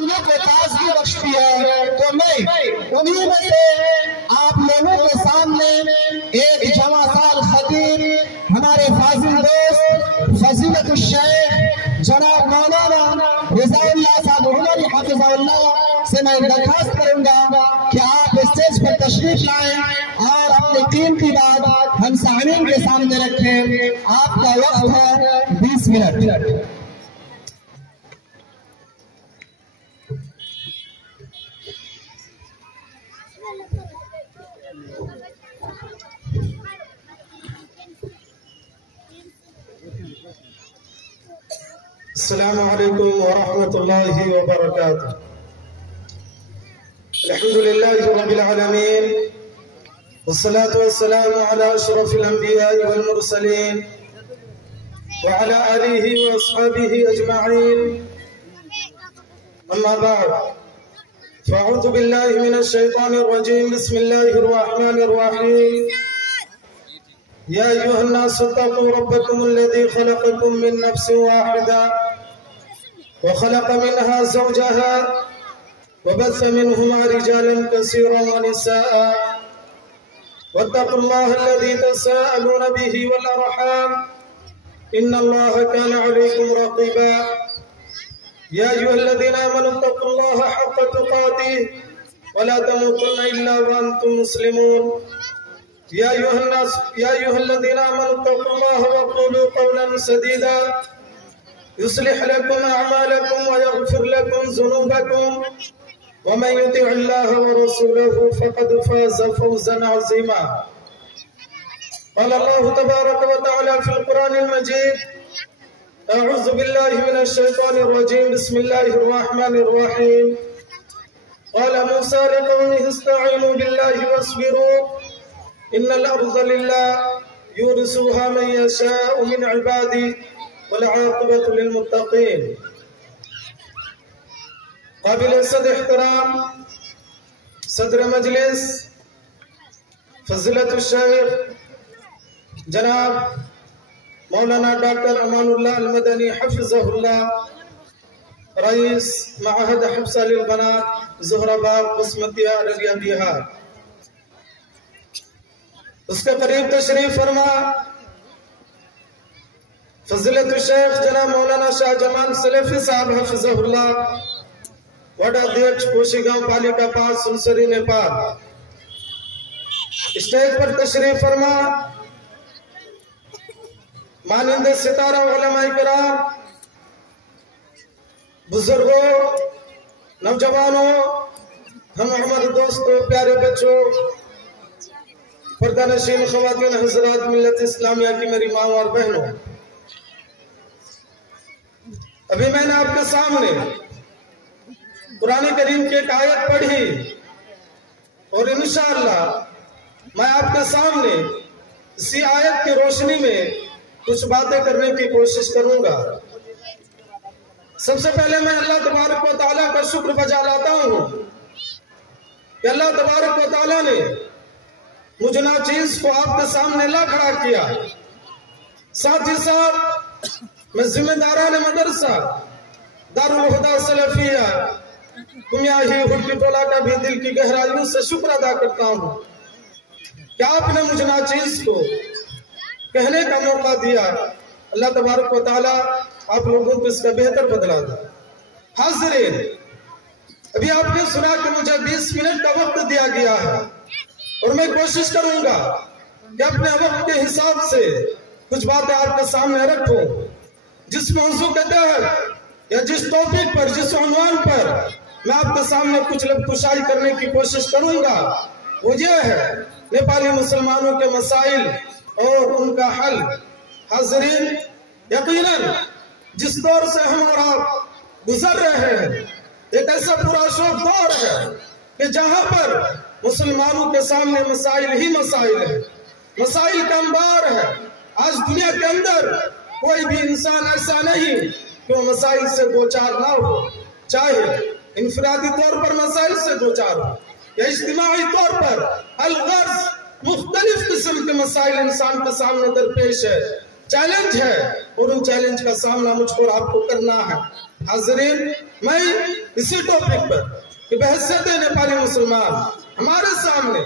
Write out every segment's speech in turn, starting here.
دلوں کو تازگی بخشتی ہے، تو میں انہی میں سے آپ لوگوں کے سامنے ایک جوان سال خطیب ہمارے فاضل دوست فضیلت الشیخ جناب مولانا رضا اللہ صاحب عمری حفظہ اللہ سے میں درخواست کروں گا کہ آپ اسٹیج پر تشریف لائیں اور اپنی قیمتی بات ہم سامعین کے سامنے رکھیں۔ آپ کا وقت ہے 20 منٹ۔ السلام علیکم ورحمۃ اللہ وبرکاتہ۔ الحمد للہ رب العالمین والصلاة والسلام على اشرف الانبیاء والمرسلین وعلى آلہ واصحابہ اجمعین، اما بعد فاعوذ باللہ من الشیطان الرجیم، بسم اللہ الرحمن الرحیم۔ یا ایھا الناس اتقوا ربکم الذی خلقکم من نفس واحدہ وخلق منها زوجها وبث منهما رجالا كثيرا ونساء واتقوا الله الذي تساءلون به والأرحام إن الله كان عليكم رقيبا يا أيها الذين آمنوا اتقوا الله حق تقاته ولا تموتن إلا وأنتم مسلمون يا أيها الذين آمنوا اتقوا الله وقولوا قولا سديدا يصلح لكم أعمالكم ويغفر لكم ذنوبكم ومن يطع الله ورسوله فقد فاز فوزا عظيما قال الله تبارك وتعالى في القرآن المجيد أعوذ بالله من الشيطان الرجيم بسم الله الرحمن الرحيم قال موسى لقومه استعينوا بالله واصبروا إن الأرض لله يورثها من يشاء من عباده والعاقبة للمتقين۔ قابل صد احترام صدر مجلس فضیلت الشیخ جناب مولانا ڈاکٹر امان اللہ المدنی حفظہ اللہ، رئیس معہد حفظ للبنات زہرہ باغ قسمتیہ ارریہ بہار، اس کے قریب تشریف فرما فضیلت الشیخ جناب مولانا شاہ جمال سلیفی صاحب حفظہ اللہ، وڈا دیکھ کوشی گاؤں پالیکا پاس سنسری نیپال، اسٹیج پر تشریف فرما مانند ستارہ علماء کرام، بزرگوں، نوجوانوں، ہم عمر دوستوں، پیارے بچوں، پردہ نشین خواتین حضرات، ملت اسلامیہ کی میری ماں اور بہنوں، ابھی میں نے آپ کے سامنے قرآن کریم کی ایک آیت پڑھی اور انشاءاللہ میں آپ کے سامنے اسی آیت کی روشنی میں کچھ باتیں کرنے کی کوشش کروں گا۔ سب سے پہلے میں اللہ تبارک و تعالیٰ کا شکر بجا لاتا ہوں کہ اللہ تبارک و تعالیٰ نے مجھ ناچیز کو آپ کے سامنے لا کھڑا کیا، ساتھ ہی ساتھ میں ذمہ داران مدرسہ دارالہدیٰ سلفیہ کمیاہی ہڈی ٹولہ کا بھی دل کی گہرائیوں سے شکر ادا کرتا ہوں کہ آپ نے مجھ ناچیز کو کہنے کا موقع دیا۔ اللہ تبارک و تعالیٰ آپ لوگوں کو اس کا بہتر بدلا دے۔ حاضرین، ابھی آپ نے سنا کہ مجھے 20 منٹ کا وقت دیا گیا ہے اور میں کوشش کروں گا کہ اپنے وقت کے حساب سے کچھ باتیں آپ کے سامنے رکھوں۔ جس موضوع کے تحت یا جس ٹاپک پر، جس عنوان پر میں آپ کے سامنے کچھ کشائی کرنے کی کوشش کروں گا وہ یہ ہے نیپالی مسلمانوں کے مسائل اور ان کا حل۔ حاضرین، یقیناً جس دور سے ہم اور آپ گزر رہے ہیں ایک ایسا پرآشوب دور ہے کہ جہاں پر مسلمانوں کے سامنے مسائل ہی مسائل ہیں، مسائل کا انبار ہے۔ آج دنیا کے اندر کوئی بھی انسان ایسا نہیں کہ وہ مسائل سے دوچار نہ ہو، چاہے انفرادی طور پر مسائل سے دوچار ہو یا اجتماعی طور پر الغرض مختلف قسم کے مسائل انسان کے سامنے درپیش ہے، چیلنج ہے، اور ان چیلنج کا سامنا مجھ کو اور آپ کو کرنا ہے۔ حاضرین، میں اسی ٹاپک پر کہ بحثیت نیپالی مسلمان ہمارے سامنے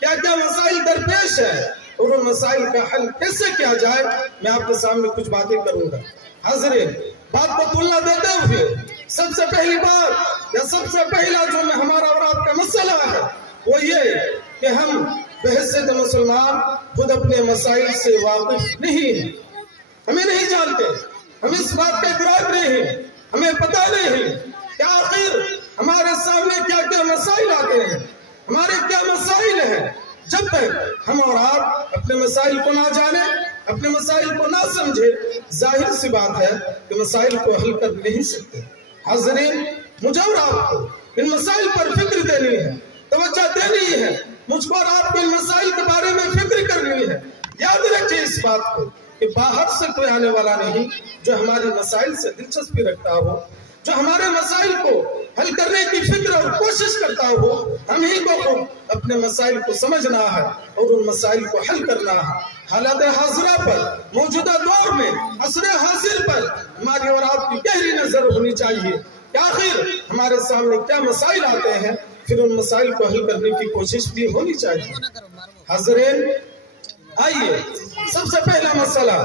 کیا کیا مسائل درپیش ہے اور ان مسائل کا حل کیسے کیا جائے، میں آپ کے سامنے کچھ باتیں کروں گا۔ حاضرین، بات کو تلنا دیتے ہوئے سب سے پہلی بات یا سب سے پہلا جو ہمارا اور آپ کا مسئلہ ہے وہ یہ کہ ہم بحثیت مسلمان خود اپنے مسائل سے واقف نہیں ہیں، ہمیں نہیں جانتے، ہم اس بات کا ادراک نہیں ہے، ہمیں پتہ نہیں کہ آخر ہمارے سامنے کیا کیا مسائل آتے ہیں، ہمارے کیا مسائل ہیں۔ جب تک ہم اور آپ اپنے مسائل کو نہ جانیں، اپنے مسائل کو نہ سمجھے، ظاہر سی بات ہے کہ مسائل کو حل کر نہیں سکتے۔ حاضرین، مجھے اور آپ کو ان مسائل پر فکر دینی ہے، توجہ دینی ہے، مجھ کو اور آپ کو ان مسائل کے بارے میں فکر کرنی ہے۔ یاد رکھیے اس بات کو کہ باہر سے کوئی آنے والا نہیں جو ہماری مسائل سے دلچسپی رکھتا ہو، جو ہمارے مسائل کو حل کرنے کی فکر اور کوشش کرتا ہو، ہم ہی کو خود اپنے مسائل کو سمجھنا ہے اور ان مسائل کو حل کرنا ہے۔ حالات حاضرہ پر، موجودہ دور میں، عصر حاضر پر ہماری اور آپ کی گہری نظر ہونی چاہیے کہ آخر ہمارے سامنے کیا مسائل آتے ہیں، پھر ان مسائل کو حل کرنے کی کوشش بھی ہونی چاہیے۔ حاضرین، آئیے سب سے پہلا مسئلہ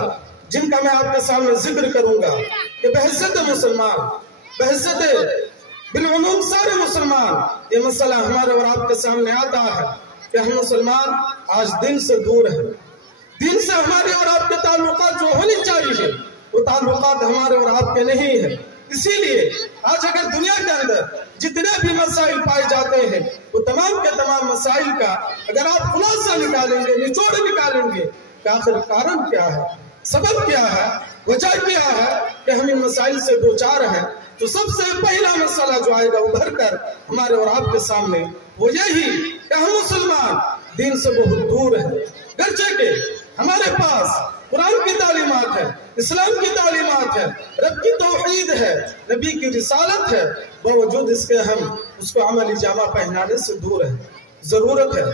جن کا میں آپ کے سامنے ذکر کروں گا کہ بحثیت مسلمان، بحثیت بالعموم سارے مسلمان، یہ مسئلہ ہمارے اور آپ کے سامنے آتا ہے کہ ہم مسلمان آج دین سے دور ہیں، دین سے ہمارے اور آپ کے تعلقات جو ہونی چاہیے وہ تعلقات ہمارے اور آپ کے نہیں ہیں۔ اسی لیے آج اگر دنیا کے اندر جتنے بھی مسائل پائے جاتے ہیں وہ تمام کے تمام مسائل کا اگر آپ خلاصہ نکالیں گے، نچوڑ نکالیں گے کہ آخر کارن کیا ہے، سبب کیا ہے، وجہ کیا ہے کہ ہم ان مسائل سے دوچار ہیں، تو سب سے پہلا مسئلہ جو آئے گا ابھر کر ہمارے اور آپ کے سامنے وہ یہی کہ ہم مسلمان دین سے بہت دور ہیں۔ گرچہ کہ ہمارے پاس قرآن کی تعلیمات ہے، اسلام کی تعلیمات ہے، رب کی توحید ہے، نبی کی رسالت ہے، باوجود اس کے ہم اس کو عملی جامہ پہنانے سے دور ہیں۔ ضرورت ہے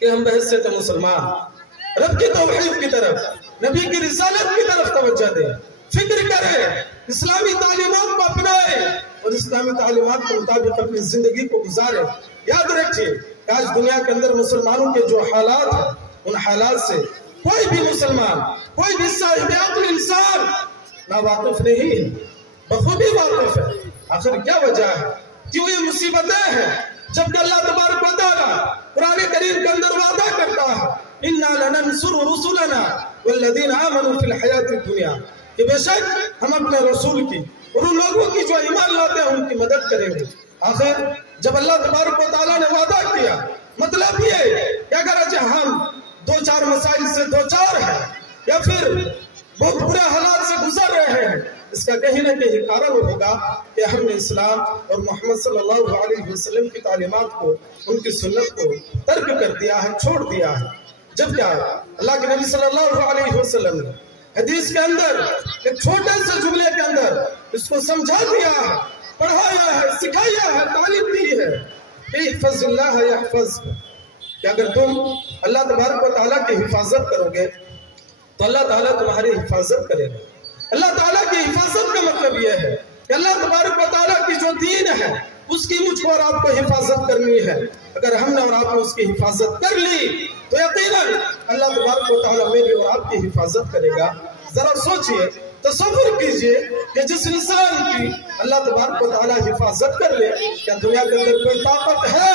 کہ ہم بحثیت مسلمان رب کی توحید کی طرف، نبی کی رسالت کی طرف توجہ دیں، فکر کریں، اسلامی تعلیمات کو اپنائیں اور اسلامی تعلیمات کے مطابق اپنی زندگی کو گزاریں۔ یاد رکھیے کہ آج دنیا کے اندر مسلمانوں کے جو حالات ہیں ان حالات سے کوئی بھی مسلمان، کوئی بھی صاحب عقل انسان ناواقف نہیں ہے، بخوبی واقف ہے۔ آخر کیا وجہ ہے؟ کیوں یہ مصیبتیں ہیں؟ جبکہ اللہ تبارک و تعالیٰ قرآن کریم کے اندر وعدہ کرتا ہے اِنَّا لَنَنْصُرُ رُسُلَنَا وَالَّذِينَ آمَنُوا فِي الْحَيَاةِ الدُّنْيَا، کہ بے شک ہم اپنے رسول کی اور ان لوگوں کی جو ایمان لاتے ہیں ان کی مدد کریں گے۔ آخر جب اللہ تبارک و تعالیٰ نے وعدہ کیا، مطلب یہ کہ اگر ہم دو چار مسائل سے دوچار ہیں یا پھر بہت برے حالات سے گزر رہے ہیں، اس کا کہیں نہ کہیں کارن ہوگا کہ ہم نے اسلام اور محمد صلی اللہ علیہ وسلم کی تعلیمات کو، ان کی سنت کو ترک کر دیا ہے، چھوڑ دیا ہے۔ جب کیا اللہ کے نبی صلی اللہ علیہ وسلم نے حدیث کے اندر ایک چھوٹے سے جملے کے اندر اس کو سمجھا دیا ہے، پڑھایا ہے، سکھایا ہے، تعلیم دی ہے کہ احفظ اللہ یحفظک، کہ اگر تم اللہ تبارک و تعالیٰ کی حفاظت کرو گے تو اللہ تعالیٰ تمہاری حفاظت کرے گا۔ اللہ تعالیٰ کی حفاظت کا مطلب یہ ہے کہ اللہ تبارک و تعالیٰ کی جو دین ہے اس کی مجھ کو اور آپ کو حفاظت کرنی ہے۔ اگر ہم نے اور آپ نے اس کی حفاظت کر لی تو یقیناً اللہ تبارک و تعالیٰ میری اور آپ کی حفاظت کرے گا۔ ذرا سوچئے، تصور کیجئے کہ جس انسان کی اللہ تبارک و تعالیٰ حفاظت کر لے، کیا دنیا کے اندر کوئی طاقت ہے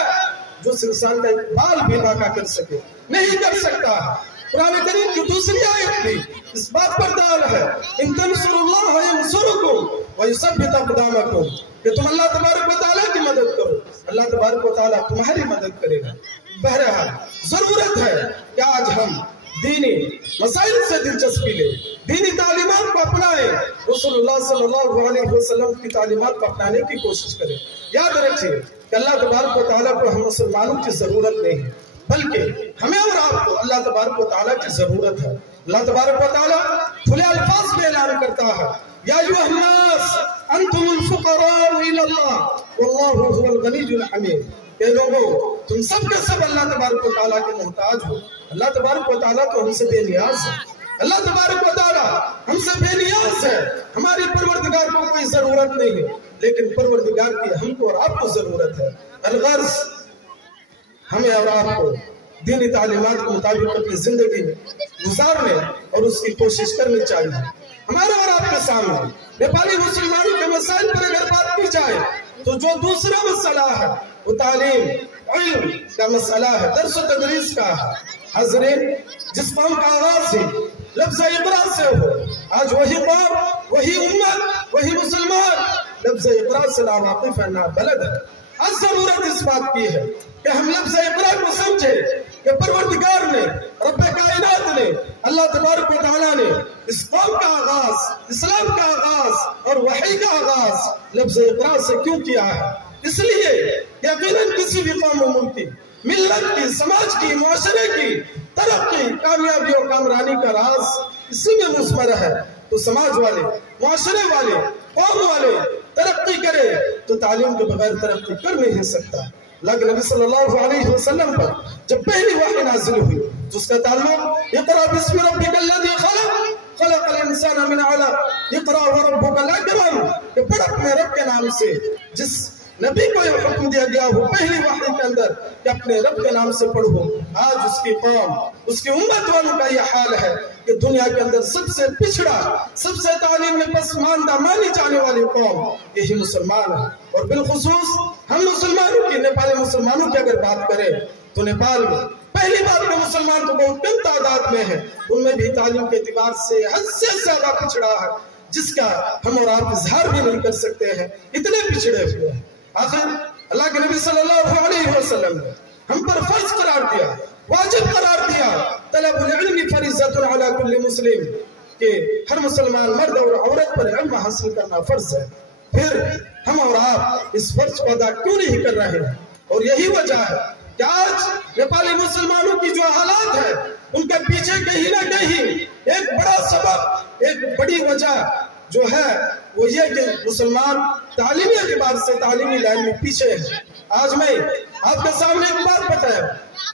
جو اس انسان کا ایک بال بھی باقا کر سکے؟ نہیں کر سکتا۔ قرآن کریم کی دوسری آیت بھی اس بات پر دال ہے ان تنصروا اللہ ینصرکم ویثبت اقدامکم، کہ تم اللہ تبارک و تعالیٰ کی مدد کرو، اللہ تبارک و تعالیٰ تمہاری مدد کرے گا۔ بہرحال ضرورت ہے کہ آج ہم دینی مسائل سے دلچسپی لیں، دینی تعلیمات کو اپنائیں، رسول اللہ صلی اللہ علیہ وسلم کی تعلیمات کو اپنانے کی کوشش کریں۔ یاد رکھیے کہ اللہ تبارک و تعالیٰ کو ہم مسلمانوں کی ضرورت نہیں ہے، بلکہ ہمیں اور آپ کو اللہ تبارک و تعالیٰ کی ضرورت ہے۔ اللہ تبارک و تعالیٰ کھلے الفاظ میں اعلان کرتا ہے یا ایھا الناس انتم الفقراء الی اللہ واللہ هو الغنی الحمید، کہ لوگوں تم سب کے سب اللہ تبارک و تعالیٰ کے محتاج ہو، اللہ تبارک و تعالیٰ تو ہم سے بے نیاز ہے۔ अल्लाह तबारक व तआला हमसे बेनियाज है, हमारे परवरदिगार को कोई जरूरत नहीं है, लेकिन परवरदिगार की हमको और आपको जरूरत है। अलगर्ज हमें और आपको दीनी तालीमात के मुताबिक अपनी जिंदगी गुजारने और उसकी कोशिश करनी चाहिए। हमारे और आपके सामने नेपाली मुसलमानों के मसाइल पर अगर बात की जाए तो जो दूसरा मसला है वो तालीम इल्म का मसला है, दर्स व तदरीस का है। हज़रीन, जिस कौम का आगाज ही लफ्ज़ इक़रा से हो, आज वही कौम, वही उम्मत, वही मुसलमान लफ्ज़ इक़रा से नावाकिफ़ है, नाबलद है। आज जरूरत इस बात की है कि हम लफ्ज़ इक़रा को समझे कि परवरदिगार ने, रब्बे कायनात ने, अल्लाह तबारक व तआला ने इस कौम का आगाज, इस्लाम का आगाज और वही का आगाज लफ्ज़ इक़रा से क्यों किया है। इसलिए यकीनन किसी भी कौम और मुल्क की, मिल्लत की, समाज की, मुआशरे की तरक्की, कामयाबी और कामरानी का राज इसी में मुस्मर है। तो समाज वाले, मुआशरे वाले, कौम वाले तरक्की करे तो तालीम के बगैर तरक्की कर नहीं सकता। लेकिन नबी सल्लल्लाहु अलैहि वसल्लम पर जब पहली वही नाज़िल हुई तो उसका ताल्लुक इक़रा बिस्मि रब्बिकल्लज़ी खलक़ खलक़ल इंसान मिन अलक़ इक़रा व रब्बुकल अकरम, कि पढ़ अपने रब के नाम से। जिस नबी को यह हुक्म दिया गया वो पहली वही के अंदर कि अपने रब के नाम से पढ़ो, आज उसकी कौम, उसकी उम्मत वालों का यह हाल है कि दुनिया के अंदर सबसे पिछड़ा, सबसे तालीम में पसमानदा मानी जाने वाली कौम यही मुसलमान है। और बिलखुसूस हम मुसलमानों की, नेपाली मुसलमानों की अगर बात करें तो नेपाल में पहली बात में मुसलमान तो बहुत कम तादाद में है, उनमें भी तालीम के एतबार से हद से ज्यादा पिछड़ा है, जिसका हम और आप इजहार भी नहीं कर सकते हैं, इतने पिछड़े हुए हैं। आखिर अल्लाह के नबी सल्लल्लाहु अलैहि वसल्लम ने हम पर फर्ज करार दिया, वाजिब करार दिया, तलबुल इल्मी फरीज़तुन अला कुल्ली मुस्लिम, कि हर मुसलमान मर्द और औरत पर इल्म हासिल करना फर्ज है। फिर हम और आप इस फर्ज को अदा क्यों नहीं कर रहे हैं? और यही वजह है कि आज नेपाली मुसलमानों की जो हालात है उनके पीछे कहीं ना कहीं एक बड़ा सबब, एक बड़ी वजह जो है वो ये कि मुसलमान तालीमी एतबार से, तालीमी लाइन में पीछे है। आज मैं आपके सामने एक बात बताया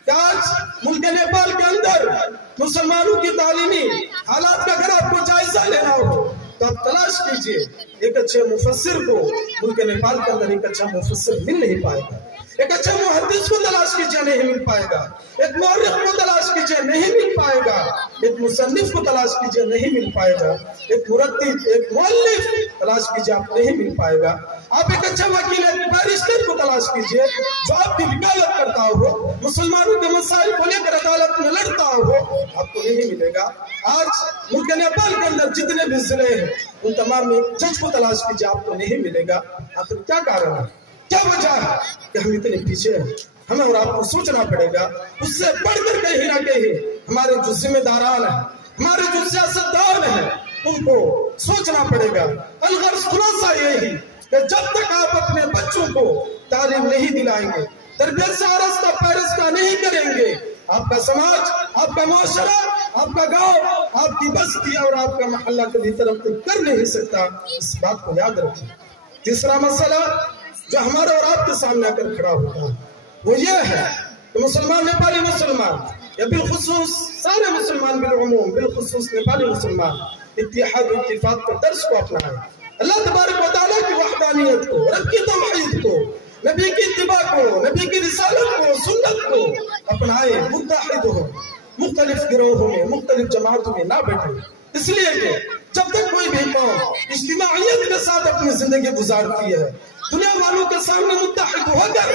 कि आज मुल्क नेपाल के अंदर मुसलमानों की तालीमी हालात का अगर आपको जायजा लेना हो तो आप तलाश कीजिए एक अच्छे मुफस्सिर को। मुल्क नेपाल के अंदर एक अच्छा मुफस्सिर मिल नहीं पाएगा, एक अच्छा मुहद्दिस को तलाश कीजिए, नहीं मिल पाएगा, एक मौर्रिख को तलाश कीजिए, नहीं मिल पाएगा, एक मुसन्निफ को तलाश कीजिए, नहीं मिल पाएगा, एक मुरत्तिब, एक मुअल्लिफ तलाश कीजिए, आप नहीं मिल पाएगा। आप एक अच्छा वकील, एक बैरिस्टर को तलाश कीजिए जो आपकी वकालत करता हो, मुसलमानों के मसाइल को लेकर अदालत में लड़ता हो, आपको नहीं मिलेगा। आज मुल्क नेपाल के अंदर जितने भी जिले हैं उन तमाम में एक जज को तलाश कीजिए, आपको नहीं मिलेगा। आखिर क्या कारण है, क्या वजह है कि हम इतने पीछे हैं? हमें और आपको सोचना पड़ेगा। उससे बढ़कर कहीं ना कहीं हमारे जो जिम्मेदारान हैं, हमारे जो सियासतदान हैं, उनको सोचना पड़ेगा। अलगर्ज खुलासा यही कि जब तक आप अपने बच्चों को तालीम नहीं दिलाएंगे, तरबियत से आरास्ता पैरस्ता नहीं करेंगे, आपका समाज, आपका मुआशरा, आपका गांव, आपकी बस्ती और आपका मोहल्ला कभी तरक्की कर नहीं सकता। इस बात को याद रखिए। तीसरा मसला जो हमारा और आपके सामने आकर खड़ा होता है वो ये है कि मुसलमान, नेपाली मुसलमान या बिलखुसूस सारे मुसलमान, बिलउमूम बिलखुसूस नेपाली मुसलमान इत्तिहाद व इत्तिफाक के दर्स को अपनाएं। अल्लाह तबारक व तआला की वहदानियत को, रब की तौहीद को, नबी की इत्तिबा को, नबी की रिसालत को, सुन्नत को अपनाएं। मुत्तहिद हो, मुख्तलिफ गिरोहों में, मुख्तलिफ जमातों में ना बैठे। इसलिए कि जब तक कोई भी कौम इज्तिमाइयत के साथ अपनी जिंदगी गुजारती है, दुनिया वालों के सामने मुत्तहिद होकर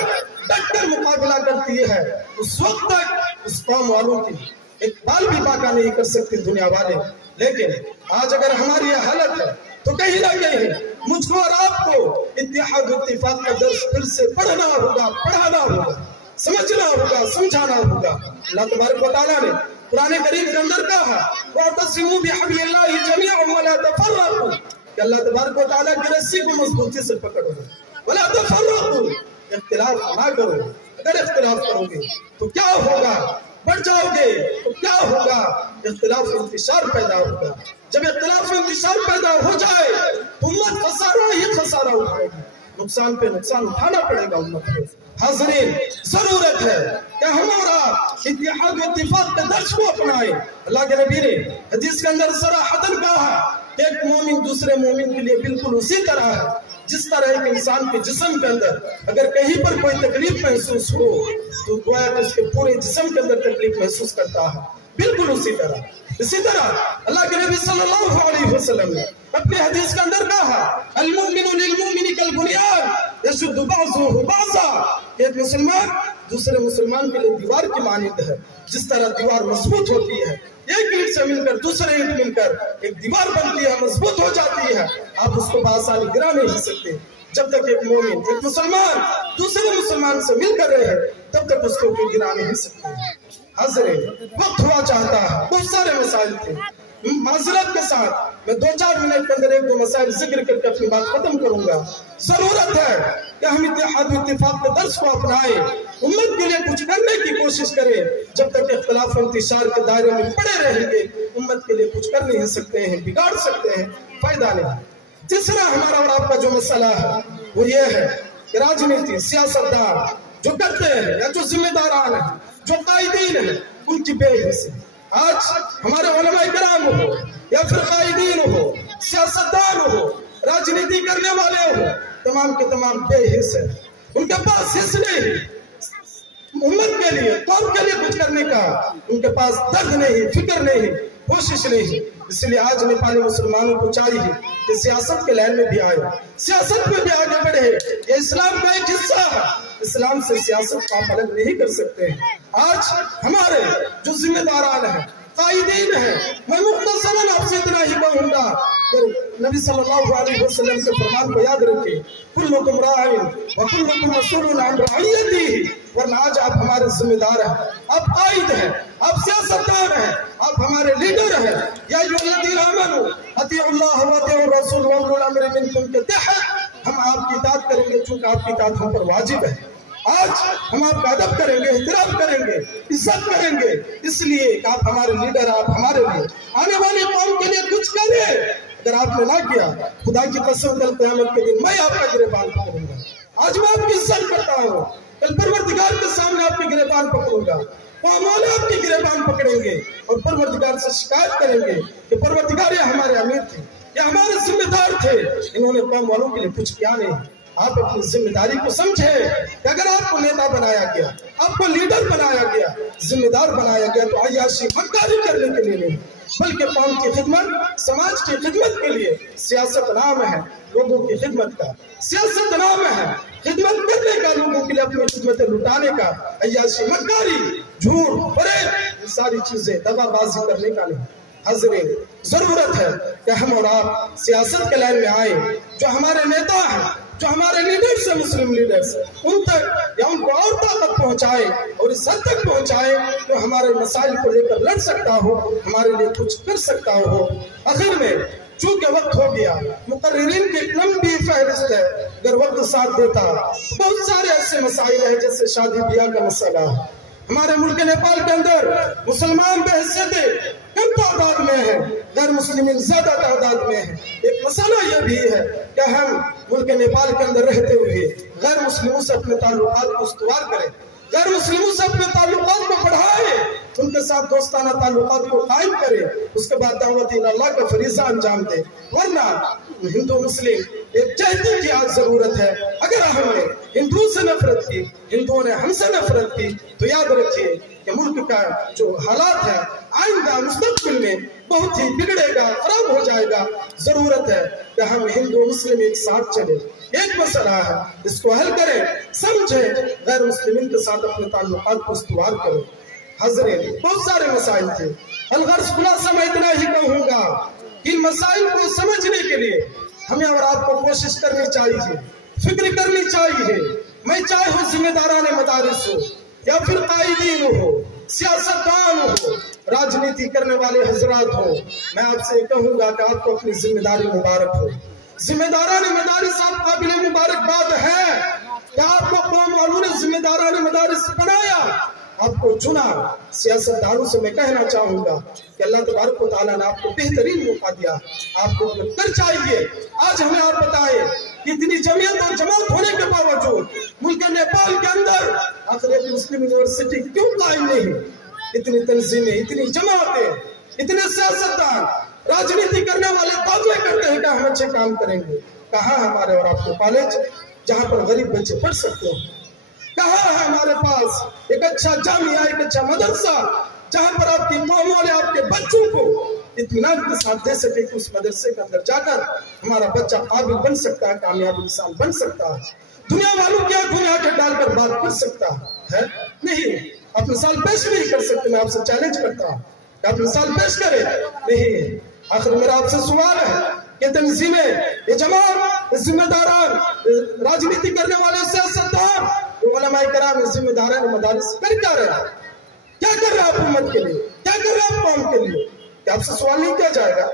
डटकर मुकाबला करती है, उस वक्त तक उस कौम वालों की एक बाल भी बाका नहीं कर सकते दुनिया वाले। लेकिन आज अगर हमारी यह हालत है तो कहीं ना कहीं मुझको और आपको इत्तिहाद व इत्तिफाक का दर्स फिर से पढ़ना होगा, पढ़ाना होगा, समझना होगा, समझाना होगा। अल्लाह तबारक व तआला ने कुरान करीम के अंदर कहा वअतसिमू बिहब्लिल्लाहि जमीअन वला तफर्रकू, कि अल्लाह तबारक व तआला की रस्सी को मजबूती से पकड़ो, वला तफर्रकू, इख्तिलाफ ना करो। अगर इख्तिलाफ करोगे तो क्या होगा? बढ़ जाओगे तो क्या होगा? इख्तिलाफ इंतशार पैदा होगा। जब इख्तिलाफ इंतशार पैदा हो जाए तो उम्मत खसारा ही खसारा उठाएगी, नुकसान पे नुकसान उठाना पड़ेगा उम्मत को। हाज़रीन, जरूरत है कि हम और आप इत्तेहाद व इत्तिफाक के दर्ज को अपनाएं। अल्लाह के नबी ने हदीस के अंदर सराहतन कहा कि एक मोमिन दूसरे मोमिन के लिए बिल्कुल उसी तरह है जिस तरह एक इंसान के जिस्म के अंदर अगर कहीं पर कोई तकलीफ महसूस हो तो गोया कि उसके पूरे जिस्म के अंदर तकलीफ महसूस करता है, बिल्कुल उसी तरह। इसी तरह अल्लाह के नबी सल्लल्लाहु अलैहि वसल्लम ने अपने हदीस के अंदर कहा, अल मुमिनु लिल मुमिनि कल बुनियान यशुद्दु बअज़ुहु बअज़ा, एक मुसलमान दूसरे मुसलमान के लिए दीवार की मानंद है। जिस तरह दीवार मजबूत होती है, एक ईंट से मिलकर दूसरे ईंट मिलकर एक दीवार बनती है, मजबूत हो जाती है, आप उसको बआसानी गिरा नहीं सकते। जब तक एक मोमिन एक मुसलमान दूसरे मुसलमान से मिलकर रहे तब तक उसको कोई गिरा नहीं सकते। हाज़रीन, वक्त हुआ चाहता है, बहुत सारे मसाइल थे, माज़रत के साथ मैं 2-4 मिनट के अंदर 1-2 मसाइल जिक्र करके अपनी बात खत्म करूंगा। जरूरत है कि हम इत्तेहाद इत्तिफाक के दर्स को अपनाएं, उम्मत के लिए कुछ करने की कोशिश करें। जब तक इख्तिलाफ और इंतिशार के दायरे में पड़े रहेंगे उम्मत के लिए कुछ कर नहीं सकते हैं, बिगाड़ सकते हैं, फायदा नहीं। तीसरा हमारा और आपका जो मसला है वो ये है कि राजनीति, सियासतदान जो करते हैं या जो जिम्मेदारान है, जो कायदीन है, उनकी बेहिसी। आज हमारे उलमाए किराम हो या फिर कायदीन हो, सियासतदान हो, राजनीति करने वाले हो, तमाम के तमाम बेहिस है। उनके पास हिस्स नहीं, उम्मत के लिए, कौम के लिए कुछ करने का उनके पास दर्द नहीं, फिक्र नहीं, कोशिश नहीं। इसलिए आज नेपाली मुसलमानों को चाहिए कि सियासत के लाइन में भी आए, सियासत में भी आगे बढ़े। ये इस्लाम का एक हिस्सा है, इस्लाम से सियासत को आप अलग नहीं कर सकते हैं। आज हमारे जो जिम्मेदारान हैं, कायदीन हैं, मैं मुख्तसरन आपसे इतना ही कहूंगा कि नबी सल्लल्लाहु अलैहि वसल्लम के फरमान को याद रखिए, कुल्लुकुम राइन व कुल्लुकुम मसऊलुन अन रइयतिही। वरना आज आप हमारे जिम्मेदार हैं, आप कायद हैं, आप सियासतदान हैं, आप हमारे लीडर हैं। या अय्युहल्लज़ीना आमनू अतीउल्लाह व अतीउर रसूल व उलुल अम्रि मिनकुम के तहत हम आपकी इताअत करेंगे चूंकि आपकी इताअत हम पर वाजिब है। आज हम आपका अदब करेंगे, एहतराम करेंगे, इज्जत करेंगे, इसलिए कि आप हमारे लीडर, आप हमारे लिए आने वाली कौम के लिए कुछ करें। अगर आपने ना किया, खुदा की कसम कल क़यामत के दिन मैं आपका गिरबान पकड़ूंगा। आज मैं आपकी इज्जत करता हूँ, कल परवरदिगार के सामने आपकी गिरबान पकड़ूंगा, कौम वाले आपकी गिरबान पकड़ेंगे और परवरदिगार से शिकायत करेंगे कि परवरदिगार ये हमारे अमीर थे, ये हमारे जिम्मेदार थे, इन्होंने कौम वालों के लिए कुछ किया नहीं। आप अपनी जिम्मेदारी को समझे कि अगर आपको नेता बनाया गया, आपको लीडर बनाया गया, जिम्मेदार बनाया गया तो अय्याशी मक्कारी करने के लिए नहीं, बल्कि कौम की खिदमत, समाज की खिदमत के लिए। सियासत नाम है लोगों की खिदमत का, सियासत नाम है खिदमत करने का, लोगों के लिए अपनी खिदमतें लुटाने का। अय्याशी मक्कारी, झूठ, फरेब, ये सारी चीजें दगाबाजी करने का नहीं। हाज़रीन, जरूरत है कि हम और आप सियासत के लाइन में आए। जो हमारे नेता हैं, जो हमारे लीडर्स हैं, मुस्लिम लीडर्स, उन तक या उनको और ताकत पहुंचाए और इस हद तक पहुंचाए तो हमारे मसाइल को लेकर लड़ सकता हो, हमारे लिए कुछ कर सकता हो। आखिर में चूंकि वक्त हो गया, मुकर्रिरीन की लंबी फहरिस्त है, अगर वक्त साथ देता बहुत सारे ऐसे मसाइल हैं जैसे शादी ब्याह का मसला। हमारे मुल्क नेपाल के अंदर मुसलमान बेहैसियत कम तादाद में है, गैर मुस्लिम ज्यादा तादाद में है। एक मसला यह भी है कि हम मुल्क नेपाल के अंदर रहते हुए गैर मुस्लिमों से अपने ताल्लुकात को इस्तवार करें, गैर मुस्लिमों से अपने ताल्लुकात को बढ़ाए, उनके साथ दोस्ताना ताल्लुकात को कायम करे, उसके बाद दावत अल्लाह का फरीज़ा अंजाम दे। वरना हिंदू मुस्लिम एक जहदी की आज जरूरत है। अगर हमने हिंदुओं से नफरत की, हिंदुओं ने हमसे नफरत की, तो याद रखिए कि मुल्क का जो हालात है आइंदा मुस्तकबिल में बहुत ही बिगड़ेगा, खराब हो जाएगा। जरूरत है कि हम हिंदू मुस्लिम एक साथ चले। एक मसला है, इसको हल करें, समझे, गैर मुस्लिमीन के साथ अपने ताल्लुकात को इस्तवार करें। हाज़रीन, बहुत सारे मसाइल थे, अलगर्ज़ खुलासा मैं इतना ही कहूँगा कि मसाइल को समझने के लिए हमें और आपको कोशिश करनी चाहिए, फिक्र करनी चाहिए। मैं चाहे हो जिम्मेदारान मदारिस हो या फिर कायदीन हो, सियासतदान हो, राजनीति करने वाले हजरात हो, मैं आपसे कहूँगा कि आपको अपनी जिम्मेदारी मुबारक हो। जिम्मेदारान मदारिस आप काबिल मुबारकबाद है कि आपको कौम वालों ने जिम्मेदारान मदारिस बनाया, आपको चुना। सियासतदानों से मैं कहना चाहूंगा कि अल्लाह तबारक व तआला ने आपको बेहतरीन मौका दिया, आपको कर चाहिए। आज हमें आप बताएं कि इतनी जमीयत और जमात होने के बावजूद मुल्क नेपाल के अंदर आखिर एक मुस्लिम यूनिवर्सिटी क्यों कायम नहीं? इतनी तंजीमें, इतनी जमातें, इतने सियासतदान, राजनीति करने वाले दावे करते हैं कि हम अच्छे काम करेंगे। कहाँ हमारे और आपके कॉलेज जहाँ पर गरीब बच्चे पढ़ सकते हैं? कहाँ है हमारे पास एक अच्छा जामिया, एक अच्छा मदरसा जहाँ पर आपकी मामूले आपके बच्चों को इत्मीनान के साथ दे सके कि उस मदरसे के अंदर जाकर हमारा बच्चा काबिल बन सकता है, कामयाब इंसान बन सकता है, दुनिया वालों की आंखों में आंखें डालकर बात कर सकता है? नहीं, आप मिसाल पेश नहीं कर सकते। मैं आपसे चैलेंज करता हूँ कि आप मिसाल पेश करें। नहीं, आखिर मेरा आपसे सवाल है कि तंजीमें, ये जमात, जिम्मेदारान, राजनीति करने वाले सियासतदान, उलमाए कराम, जिम्मेदारान मदारिस कर क्या रहे हैं? क्या कर रहे हैं आप उम्मत के लिए? क्या कर रहे हैं आप कौम के लिए? क्या आपसे सवाल नहीं किया जाएगा?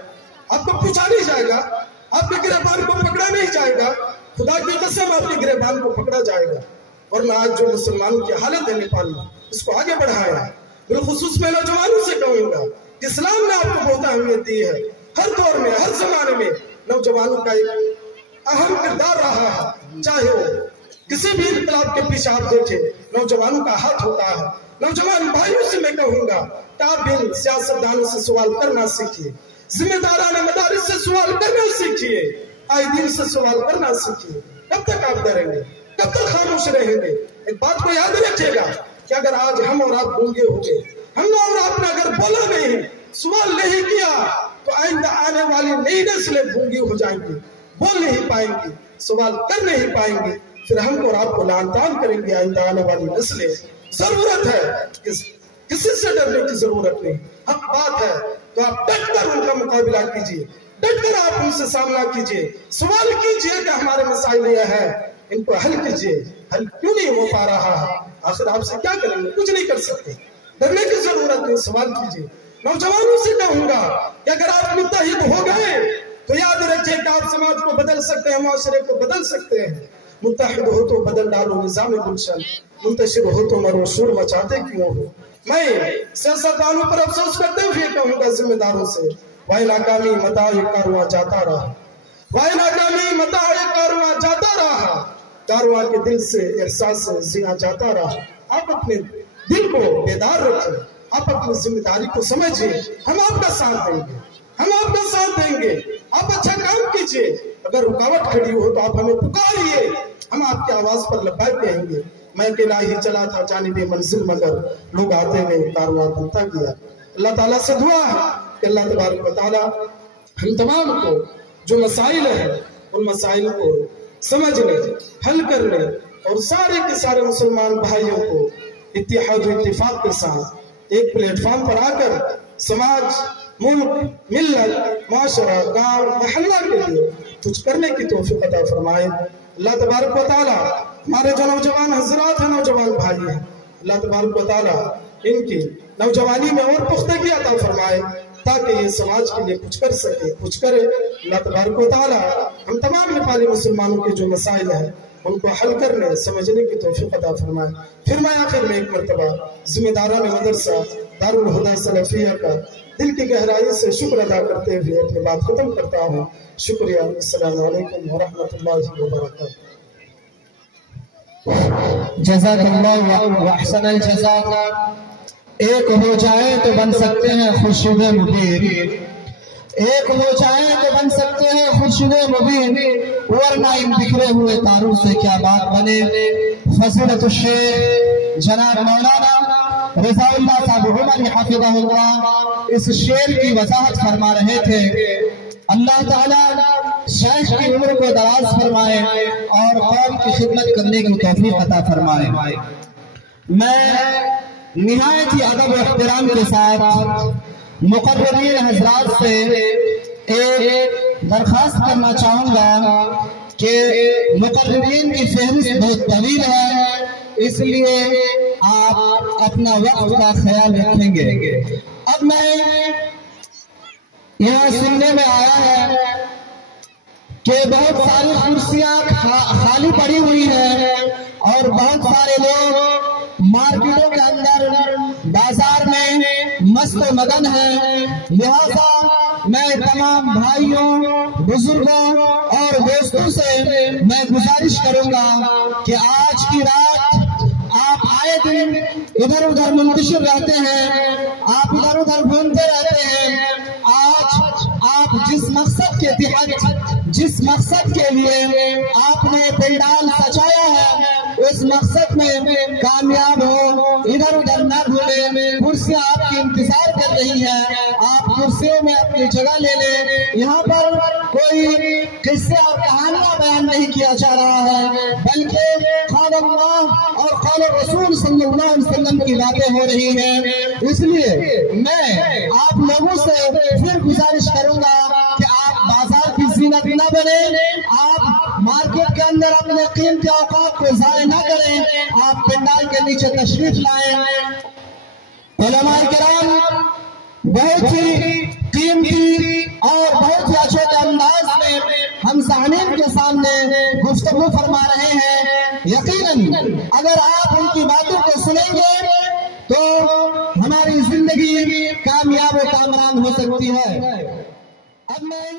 आपको पूछा नहीं जाएगा? आपके गिरबान को पकड़ा नहीं जाएगा? खुदा की कसम आपके गिरबान को पकड़ा जाएगा। और मैं आज जो मुसलमानों की हालत है नेपाल में, इसको आगे बढ़ाया है। बिलखुसूस मैं नौजवानों से कहूंगा कि इस्लाम ने आपको बहुत अहमियत दी है। हर दौर में, हर जमाने में नौजवानों का एक अहम किरदार रहा है। चाहे वो किसी भी इनकलाब के पीछे आप देखें, नौजवानों का हाथ होता है। नौजवान भाइयों से मैं कहूंगा कि आप भी सियासतदानों से सवाल करना सीखिए, जिम्मेदारान मदारिस से सवाल करना सीखिए, कायदीन से सवाल करना सीखिए। कब तक आप डरेंगे? कब तक खामोश रहेंगे? एक बात को याद रखिएगा कि अगर आज हम और आप गूंगे हो गए, हम और आपने अगर बोला नहीं, सवाल नहीं किया, तो आइंदा आने वाली नई नस्लें गूंगी हो जाएंगी, बोल नहीं पाएंगी, सवाल कर नहीं पाएंगी, फिर हमको और आपको लानतान करेंगे आइंदा आने वाली नस्लें। जरूरत है किसी से डरने की जरूरत नहीं। हक बात है तो आप डट कर उनका मुकाबला कीजिए, डट कर आप उनसे सामना कीजिए, सवाल कीजिए कि हमारे मसाइल ये है, इनको हल कीजिए। हल क्यों नहीं हो पा रहा है? आखिर आपसे क्या करेंगे? कुछ नहीं कर सकते। डरने की जरूरत नहीं, सवाल कीजिए। नौजवानों से कहूंगा कि अगर आप मुत्तहिद हो गए तो याद रखिए कि आप समाज को बदल सकते हैं, माशरे को बदल सकते हैं। मुत्तहिद हो तो बदल डालो निजाम गुलशन, मुंतशिर हो तो मरो शोर मचाते क्यों हो। मैं सियासतदानों पर अफसोस करते हुए कहूंगा जिम्मेदारों से, वाई नाकामी मता ये कारवां जाता रहा, वाई नाकामी मता ये कारवां जाता रहा, कारवां के दिल से एहसास से जिया जाता रहा। आप अपने दिल को बेदार रखें, आप अपनी जिम्मेदारी को समझिए। हम आपका साथ देंगे, हम आपका साथ देंगे। आप अच्छा काम कीजिए। अगर रुकावट खड़ी हो तो आप हमें पुकारिए, हम आपकी आवाज पर लब्बैक कहेंगे। मैं अकेला ही चला था जानिबे मंजिल, मगर लोग आते गए कारवां बनता गया। अल्लाह ताला से दुआ है कि अल्लाह तबारक व तआला हम तमाम को जो मसाइल है उन मसाइल को समझने, हल करने और सारे के सारे मुसलमान भाइयों को इत्तेहाद व इत्तिफाक के साथ एक प्लेटफॉर्म पर आकर समाज, मुल्क, मिल्लत, माशरा, गांव, मोहल्ला के लिए कुछ करने की तौफीक अता फरमाए। अल्लाह तबारक व तआला हमारे जो नौजवान हजरात हैं, नौजवान भाई हैं, अल्लाह तबारक व तआला इनकी नौजवानी में और पुख्तगी अता फरमाए ताकि ये समाज के लिए कुछ कर सके, कुछ करे। अल्लाह तबारक व तआला हम तमाम नेपाली मुसलमानों के जो मसाइल हैं उनको हल करने, समझने की तौफीक अता फरमाए। फिर मैं आखिर में एक मरतबा जिम्मेदारान मदरसा दारुल हुदा सलफिया का दिल की गहराई से शुक्र अदा करते हुए अपनी बात खत्म करता हूँ। शुक्रिया। अस्सलामु अलैकुम व रहमतुल्लाहि व बरकातहू। जज़ाकल्लाहु व अहसनल जज़ा। एक हो जाए तो बन सकते हैं खुर्शीद मुबीन, एक हो जाए तो बन सकते हैं खुर्शीद मुबीन, वरना इन बिखरे हुए तारों से क्या बात बने। फजीलतुल शेख जनाब मौलाना रज़ाउल्लाह साहब उमरी हफ़िज़हुल्लाह इस शेर की वज़ाहत फरमा रहे थे। अल्लाह ताला शेख की उम्र को दराज फरमाए और कौम की खिदमत करने की तौफीक अता फरमाए। मैं निहायत ही अदब और एहतराम के साथ मुक़र्ररीन हज़रात से एक दरख्वास्त करना चाहूँगा कि मुक़र्ररीन की फहरिस्त बहुत तवील है, इसलिए आप अपना वक्त का ख्याल रखेंगे। अब मैं यहाँ सुनने में आया है कि बहुत सारी कुर्सियाँ खाली पड़ी हुई हैं और बहुत सारे लोग मार्केटों के अंदर, बाजार में मस्त मगन हैं। लिहाजा मैं तमाम भाइयों, बुजुर्गों और दोस्तों से मैं गुजारिश करूंगा कि आज की रात आप आए इधर उधर मुंतशिर रहते हैं, आप इधर उधर घूमते रहते हैं। आज आप जिस मकसद के तहत, जिस मकसद के लिए आपने पंडाल सजाया है, उस मकसद में कामयाब हो, इधर उधर न घूमे। कुर्सियां आपकी इंतजार कर रही है, आप कुर्सियों में अपनी जगह ले लें। यहाँ पर कोई किस्से और कहानियां बयान नहीं किया जा रहा है, बल्कि क़ौल अल्लाह और क़ौल रसूल सल्लल्लाहु अलैहि वसल्लम की बातें हो रही हैं। इसलिए मैं आप लोगों से फिर गुजारिश करूंगा कि आप बाजार की ज़ीनत न बने, आप मार्केट के अंदर अपने कीमती औकात को ज़ाया न करें, आप पंडाल के नीचे तशरीफ लाएं। उलमाए किराम बहुत ही कीमती और बहुत ही अच्छे अंदाज में हम साहनीन के सामने गुफ्तगू फरमा रहे हैं। यकीनन अगर आप उनकी बातों को सुनेंगे तो हमारी जिंदगी कामयाब और कामरान हो सकती है। अब मैं